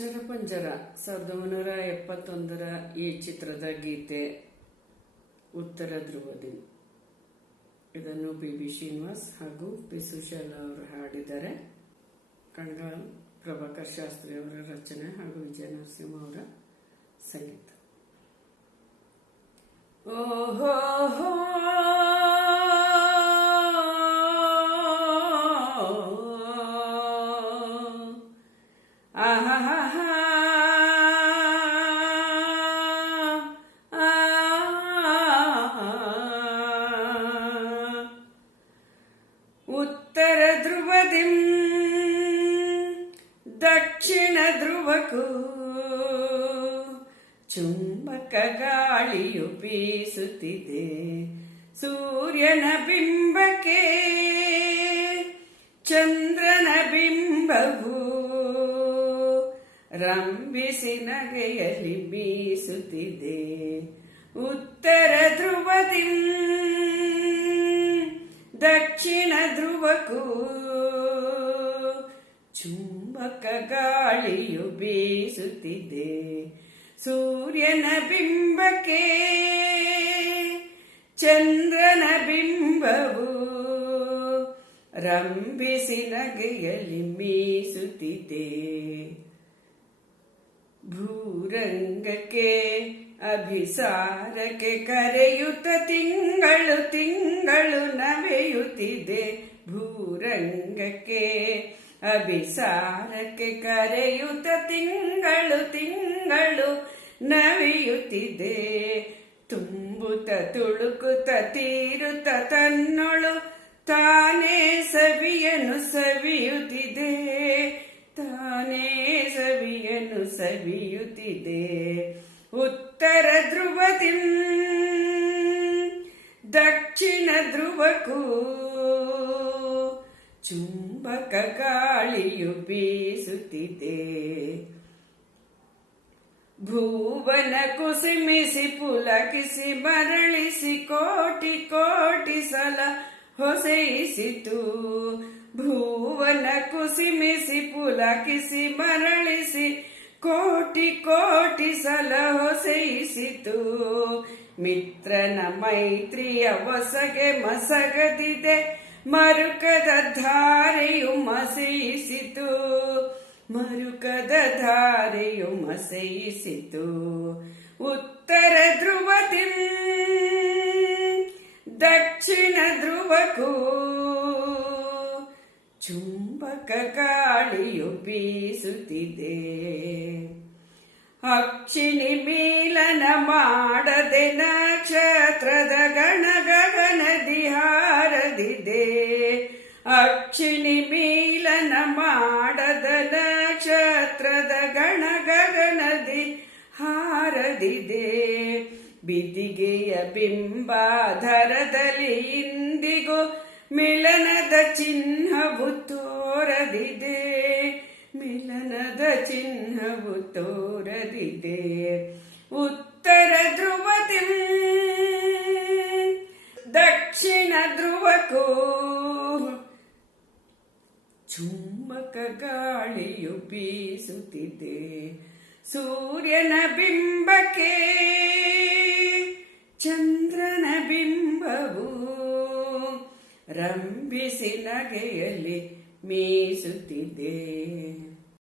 ಶರಪಂಜರ 1971 ಈ ಚಿತ್ರದ ಗೀತೆ ಉತ್ತರ ಧ್ರುವದಿ. ಇದನ್ನು ಬಿ ಶ್ರೀನಿವಾಸ್ ಹಾಗೂ ಪಿ ಸುಶಾಲ ಅವರು ಹಾಡಿದ್ದಾರೆ. ಕಣ್ಗಾಲ್ ಪ್ರಭಾಕರ್ ಶಾಸ್ತ್ರಿ ಅವರ ರಚನೆ ಹಾಗೂ ವಿಜಯ ನರಸಿಂಹ ಅವರ ಸಂಗೀತ. ಓಹೋ ಉತ್ತರ ಧ್ರುವದಿ ದಕ್ಷಿಣ ಧ್ರುವಕ್ಕೂ ಚುಂಬಕ ಗಾಳಿಯು ಬೀಸುತ್ತಿದೆ. ಸೂರ್ಯನ ಬಿಂಬಕ್ಕೆ ಚಂದ್ರನ ಬಿಂಬವು ರಂಭಿಸಿ ನಗೆಯಲ್ಲಿ ಬೀಸುತ್ತಿದೆ. ಉತ್ತರ ಧ್ರುವದಿ ದಕ್ಷಿಣ ಧ್ರುವಕ್ಕೂ ಚುಂಬಕ ಗಾಳಿಯು ಬೀಸುತ್ತಿದೆ. ಸೂರ್ಯನ ಬಿಂಬಕ್ಕೆ ಚಂದ್ರನ ಬಿಂಬವು ರಂಭಿಸಿ ನಗೆಯಲ್ಲಿ ಮೀಸುತ್ತಿದೆ. ಭೂರಂಗಕ್ಕೆ ಅಭಿಸಾರಕ್ಕೆ ಕರೆಯುತ್ತ ತಿಂಗಳು ತಿಂಗಳು ನವೆಯುತ್ತಿದೆ. ಭೂರಂಗಕ್ಕೆ ಅಭಿಸಾರಕ್ಕೆ ಕರೆಯುತ್ತ ತಿಂಗಳು ತಿಂಗಳು ನವೆಯುತ್ತಿದೆ. ತುಂಬುತ್ತ ತುಳುಕುತ್ತ ತೀರುತ್ತ ತನ್ನೊಳು ತಾನೇ ಸವಿಯನ್ನು ಸವಿಯುತ್ತಿದೆ. ತಾನೇ ಸವಿಯನ್ನು ಸವಿಯುತ್ತಿದೆ. ಉತ್ತರ ಧ್ರುವದಿ ದಕ್ಷಿಣ ಧ್ರುವಕ್ಕೂ ಚುಂಬಕ ಗಾಳಿಯು ಬೀಸುತ್ತಿದೆ. ಭುವನ ಕುಸಿಮಿಸಿ ಪುಲಕಿಸಿ ಮರಳಿಸಿ ಕೋಟಿ ಕೋಟಿ ಸಲ ಹೊಸೆಯಿಸಿತು. ಭುವನ ಕುಸಿಮಿಸಿ ಪುಲಕಿಸಿ ಮರಳಿಸಿ ಕೋಟಿ ಕೋಟಿ ಸಲ ಹೊಸೆಯಿಸಿತು. ಮಿತ್ರನ ಮೈತ್ರಿಯ ಹೊಸಗೆ ಮಸಗದಿದೆ. ಮರುಕದ ಧಾರೆಯು ಮಸೆಯಿಸಿತು. ಮರುಕದ ಧಾರೆಯು ಮಸೆಯಿಸಿತು. ಉತ್ತರ ಧ್ರುವದಿ ದಕ್ಷಿಣ ಧ್ರುವಕ್ಕೂ ಚುಂಬಕ ಗಾಳಿಯು ಬೀಸುತ್ತಿದೆ. ಅಕ್ಷಿಣಿ ಮೀಲನ ಮಾಡದೆ ನಕ್ಷತ್ರದ ಗಣ ಗಗನದಿ ಹಾರದಿದೆ. ಅಕ್ಷಿಣಿ ಮೀಲನ ಮಾಡದ ನಕ್ಷತ್ರದ ಗಣ ಗಗನದಿ ಹಾರದಿದೆ. ಬಿದಿಗೆಯ ಬಿಂಬಾಧರದಲ್ಲಿ ಇಂದಿಗೂ ಮಿಲನದ ಚಿಹ್ನವು ತೋರದಿದೆ. ಮಿಲನದ ಚಿಹ್ನವು ತೋರದಿದೆ. ಉತ್ತರ ಧ್ರುವದಿ ದಕ್ಷಿಣ ಧ್ರುವಕ್ಕೂ ಚುಂಬಕ ಗಾಳಿಯು ಬೀಸುತ್ತಿದೆ. ಸೂರ್ಯನ ಬಿಂಬಕ್ಕೆ ಚಂದ್ರನ ಬಿಂಬವು ರಂಭಿಸಿ ನಗೆಯಲ್ಲಿ ಮೀಸುತ್ತಿದೆ.